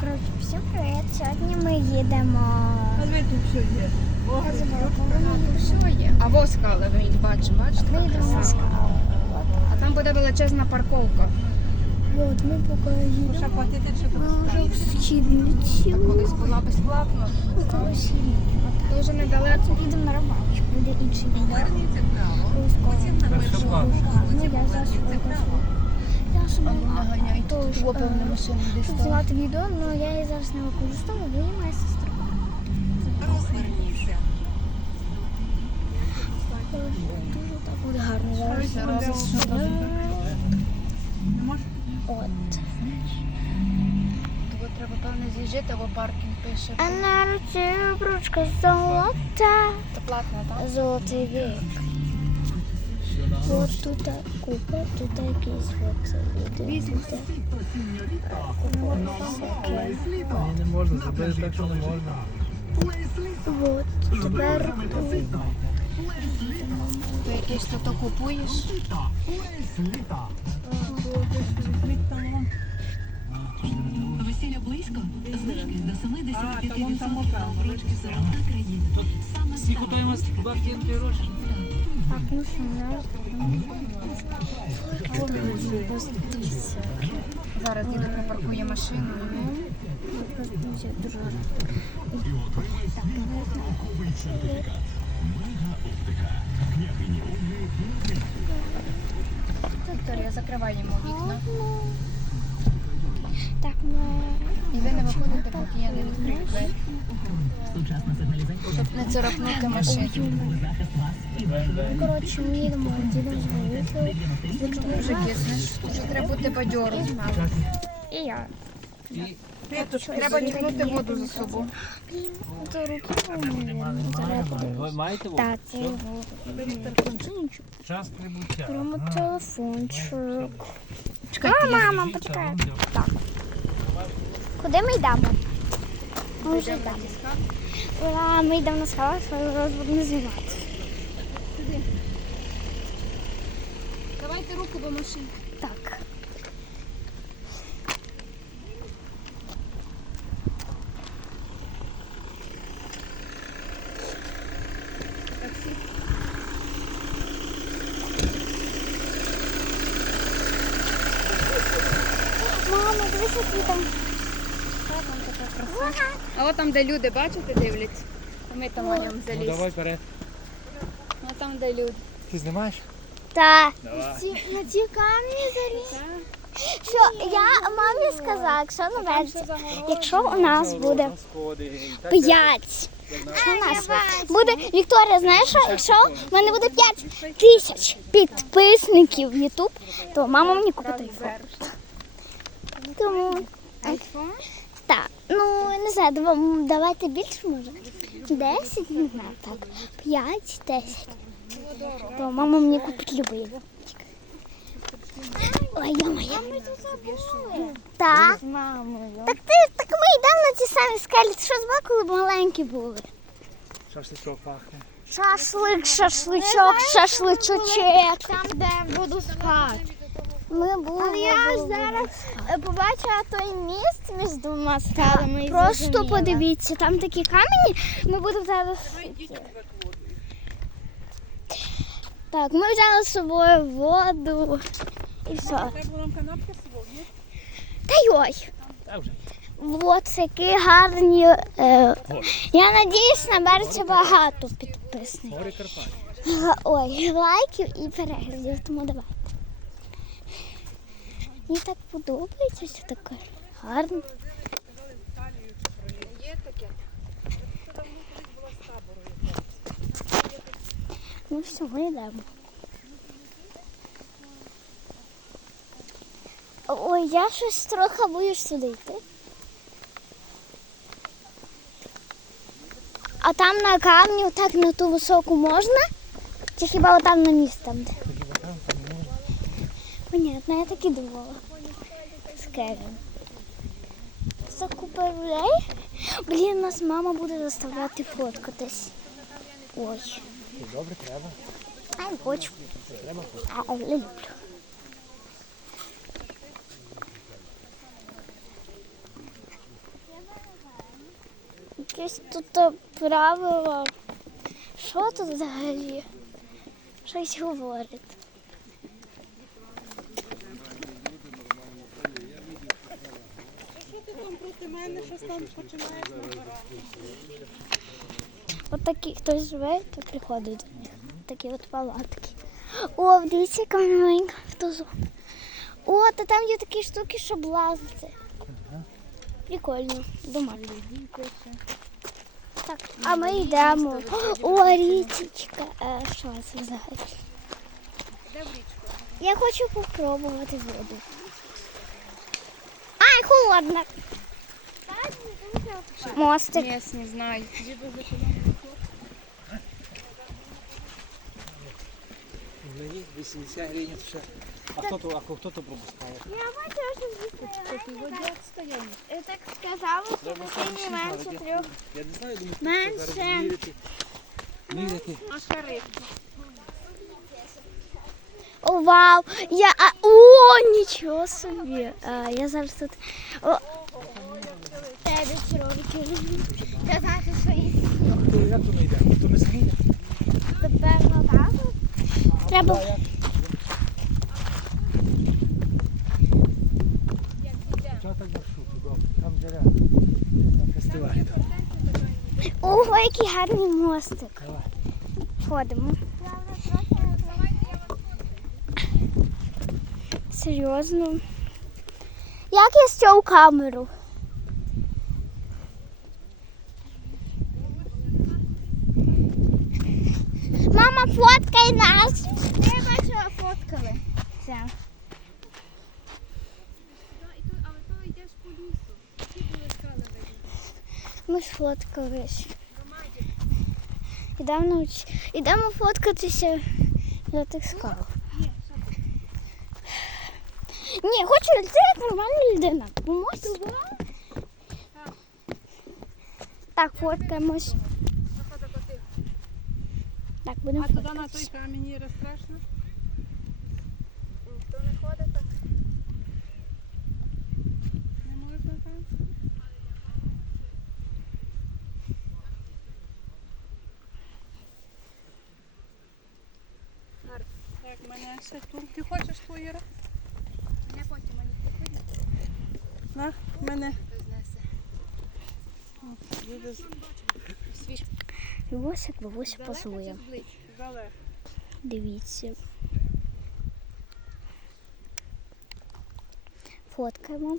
Коротше, всім привіт. Сьогодні ми їдемо. А є. А воскали ви бачимо, бачите? Ми їдемо на скалу. А там буде величезна парковка. От ми платити, чи Ми вже в східниці. Колись була безплатно. Колись Дуже недалеко. їдемо на рибалочку, буде інший. Поверніться вправо. Потім на першу Потім Я зараз собі Наганяють Тож, тут е, машину десь там. знімати відео, але я її зараз не використовую, бо її моя сестра. Розверніться. Дуже так буде гарно зараз. От. Тут треба певно з'їжджати, або паркінг пише. А на руці обручка золота. Це платно, так? Золотий вік. От тут купа, тут хлопці. Тут не можна, зробити так, що не можна. От, тепер. Ти якесь тут купуєш. Весілля близько? Знижки до А, то вон 75% там опевно. на ручки сорок на країні. Саме Скільки готуємо туди кинути гроші? Так, ну що, не Зараз діду припаркує машину. просто дуже дуже. Вікторія, закривай йому вікна. Так, ну. І ви не виходите, поки я не відкрию двері. Щоб не царапнути машину. Коротше, ми їдемо, дідом. Ти вже киснеш. Вже треба бути бадьором. І я. Треба тягнути воду за собою. Це руки? Так, це телефончик. Час прибуття. Прямо телефончик. А, мама, почекай. Так. Куди ми йдемо? Ми вже йдемо. А, ми йдемо на але зараз будемо знімати. Давайте руку до машини. Так. Мама, дивися, який там. От там, де люди, бачите, дивляться. Ми там маємо Ну залізти. давай вперед. А там, де люди. Ти знімаєш? Та. Давай. На ці камні заліз. Що я мамі сказала, якщо не якщо у нас буде п'ять. Якщо у нас буде Вікторія, знаєш, що? якщо в мене буде 5 тисяч підписників в Ютуб, то мама мені купить айфон. Тому Айфон? Ну не знаю, давайте більше може. 10, не знаю, так. 5, 10. То мама мені купить любий. Ой, я Так. Так ти так ми йдемо на ті самі скелі. Ти що збав, коли б маленькі були? Шашличок пахне. Шашлик, шашличок, шашличочек. Там, де буду спати. Ми були. Але я зараз е, побачила той міст між двома скалами. Просто зрозуміла. подивіться, там такі камені. Ми будемо зараз. Так, ми взяли з собою воду і все. Та йой. Та вже. От гарні. Е, я надіюсь, набереться багато підписників. Ой, лайків і переглядів, тому давайте. Мені так подобається, що таке гарно. Є таке. Ну все, ми йдемо. Ой, я щось трохи боюсь сюди йти. А там на камні, так на ту високу можна? Чи хіба отам на місць там? Понятно, я так і думала. Це купа людей. Блін, нас мама буде заставляти фоткатись. Ой. Добре, треба. А я хочу. А, я люблю. якесь тут правило. Що тут взагалі? Щось говорить. Мене щось там починаєш набирати. От такі хтось живе, то приходить до них. Такі от палатки. О, дивіться, яка вона маленька внизу. О, та там є такі штуки, щоб лазити. Прикольно. Домашні. Так, а ми йдемо. О, річечка. Е, що це взагалі? Я хочу попробувати воду. Ай, холодно. Мостик. Міс, не знаю. Мені 80 гривень ще. А хто то, а хто то пропускає? Я бачила, що звідси. Так сказали, що Треба басейні всі менше трьох. Я не знаю, думаю, Менше. що. Міряти. О, вау! Я, о, нічого собі. А, я зараз тут. Казати свої. То як то ми йдемо? То ми самі йдемо? Напевно, так. треба. Чого так маршрут? Добре, там дерева. Ого, який гарний мостик. Ходимо. Серйозно. Як я стяв камеру? Мама, фоткай нас. Я бачила, фоткали. Це. Ми ж фоткались. Ідемо, нач- Ідемо фоткатися за тих скал. Ні, хочу йти як нормальна людина. Поможеш? Так, фоткаємось. Так, будемо А туди на фоткатися. той камінь Іра Хто не можна там? Так, мене ще тут. Ти хочеш ту, Іра? не потім мені На, мене. з- Бабуся, позує. Дивіться. Фоткаємо.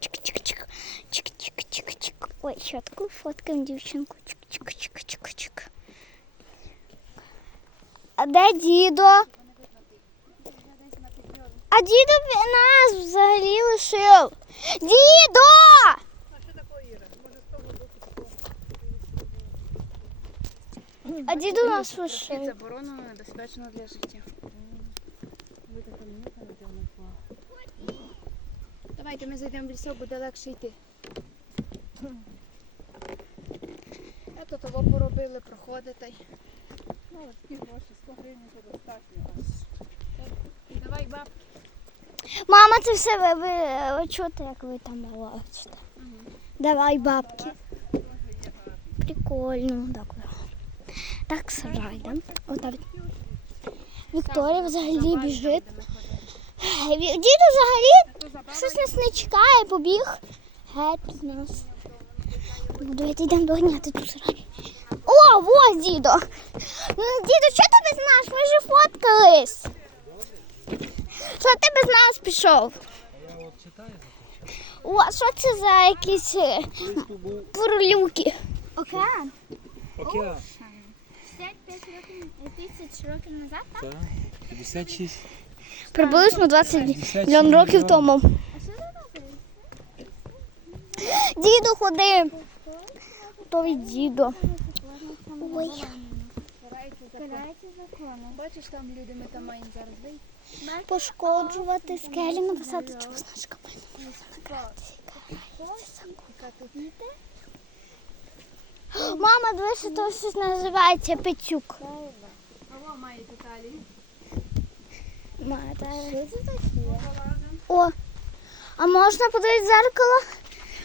Чик-чик-чик. Чик-чик-чик-чик. Ой, ще таку фоткаємо дівчинку. Чик-чик-чик-чик-чик. А де дідо? А дідо б- нас взагалі лишив. Дідо! А що таке, Іра? Може з того боку? А діду нас Тут лишив. заборонено небезпечно для життя. Давайте ми зайдемо в лісок, буде легше йти. А то того поробили, проходите. Ну, такі гроші, 100 гривень це достатньо. Давай, баб. Мама, це все ви, ви, ви чуєте, як ви там балачите. Давай бабки. Прикольно. Так, так сажаємо. Отак. Вікторія взагалі біжить. Е, Діду взагалі щось нас не чекає, побіг геть з нас. Давайте йдемо доганяти ту сарай. О, ось дідо. Діду, що ти без нас? Ми ж фоткались. Що ти без нас пішов? О, що це за якісь е, тут був пурлюки? Океан. океан. 55 років, тисяч років назад. Так. 56. Приблизно 20 мільйон років тому. Діду ходи. То від діду. Ой. Бачиш, там люди, ми там маємо зараз вийти. Пошкоджувати скелі, написати чесночками. Мама, дивися, то щось називається пецюк. Кого має деталі? Що це таке? О, а можна подивитися зеркало?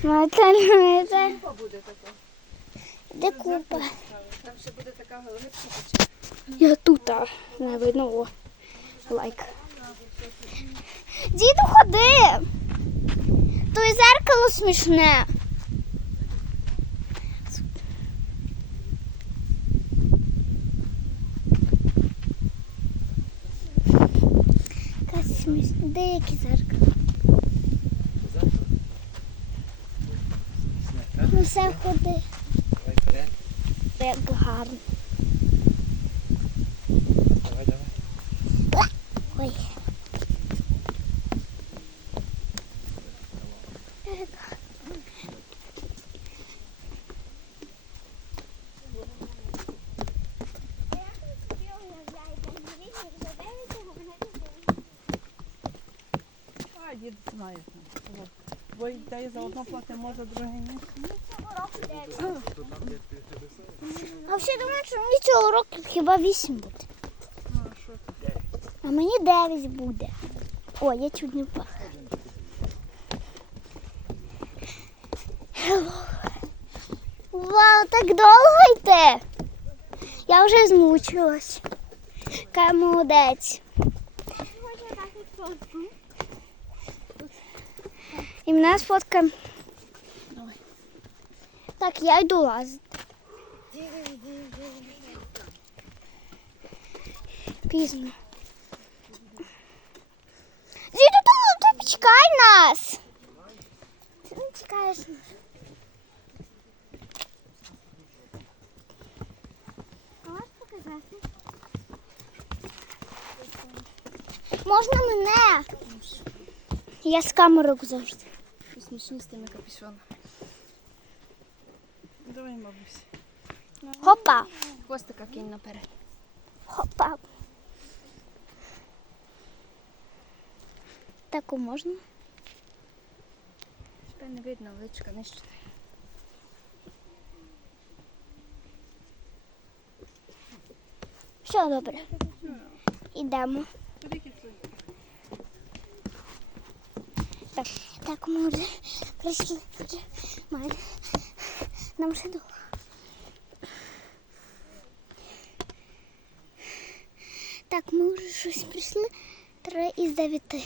Мати, мати. Що буде таке? Де купа? Там ще буде така глибша. Я тут, а не видно. О, лайк. Діду, ходи. То і зеркало смішне. Деякі зеркала. Ну все ходи. Давай вперед. Як гарно. Давай, давай. Ой. А, дід знає. Бо йде заодно платить, може, друге ні. А всі думають, що мені цього року хіба вісім буде. А? Мені дев'ять буде. О, я чуть не. Вау, так довго йти. Я вже змучилась. Яка молодець. І мене сфоткає. Так, я йду лазити. Пізно. Діду, то ти чекай нас. Ти не чекаєш нас. Можеш показати? Можна мене? Я з камерою завжди. Смішні з тими капюшонами. Давай, бабусь. Хопа, Хвостика кинь наперед. хопа. Таку можна? Тепер не видно, личка нижче. Все добре. Ідемо. Куди кільцо? Так, так ми вже прийшли вже майже. Нам ще довго. Так, ми вже щось прийшли. Три із дев'яти.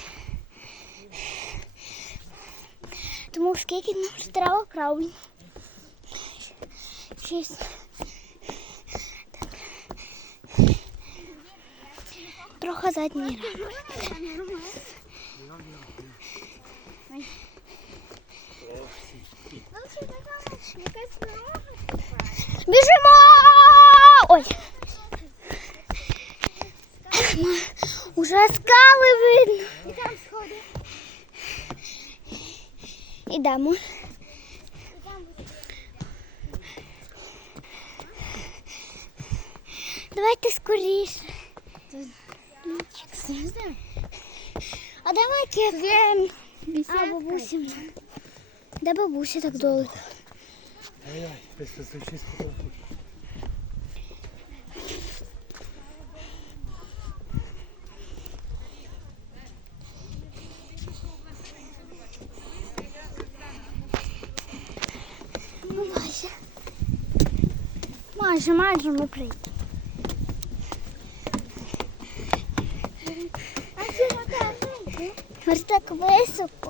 Тому скільки нам ще треба правильно? Шість. Так. Трохи задній ряд. Біжимо! Ой. Уже скали видно. Ідемо. Давайте скоріше. А де моя кепка? А, бабусі. Де бабуся так довго? Давай, без постучись, фотографуй. Ну, майже. Майже, майже ми прийдемо. Ось так високо.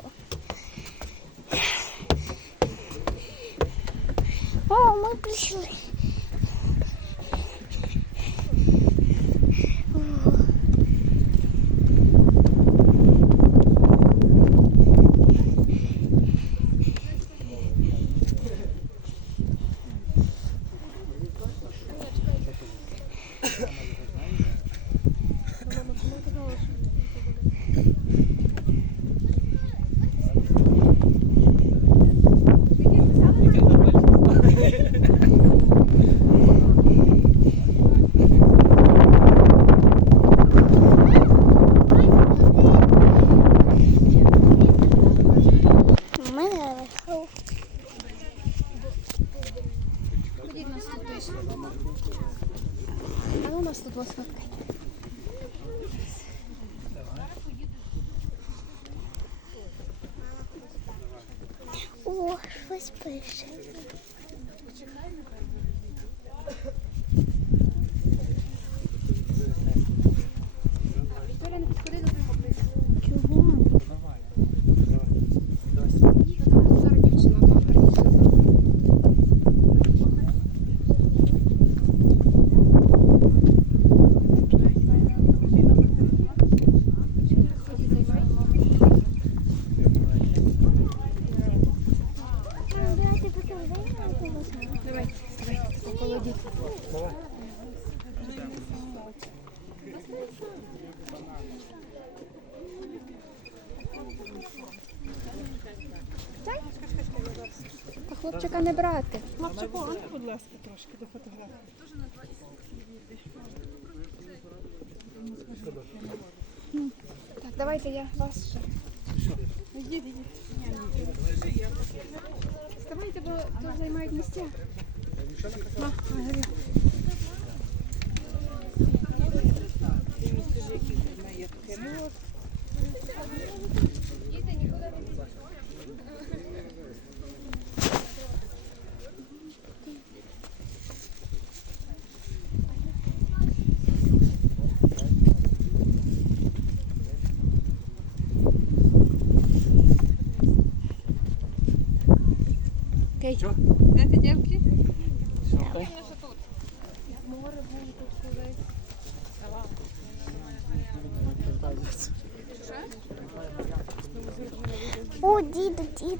О, щось пише. Вікторія, не підходи до того близько. Чого? Давай. Давай. Давай. Вона зараз дівчина, то гарніше за. Давай. Та хлопчика не брати. Хлопчику, а ну, будь ласка, трошки до фотографії. Так, давайте я вас ще. Йдіть, йдіть. Вставайте, бо тут займають місця ж, які в неї є таке. Ну, от. Що? Де ти, дівки? Що? О, діду, дід.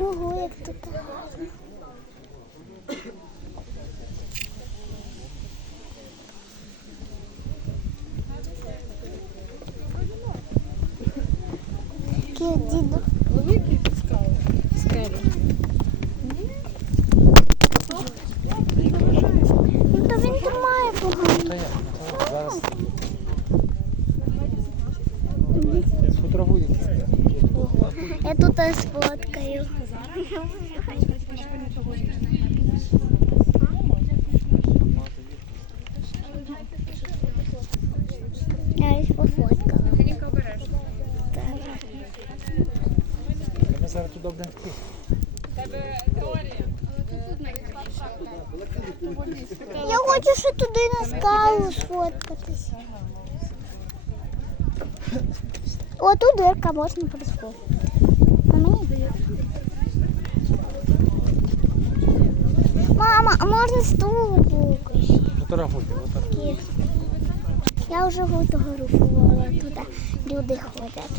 Ого, як тут гарно. Які діду. Великі скали. Скелі. Ну то він тримає погано. Та я. Та Зараз. Сфотографуєте. Я тут і сфоткаю. Я ось пофоткала. Ангеліка обережно. Ми зараз туди будемо йти. Я хочу ще туди на скалу сфоткатись. О, тут дирка можна присфоткати. А мені дають. Мама, а можна того боку? Фотографуйте. фотографуйте. Я вже фотографувала туди. Люди ходять.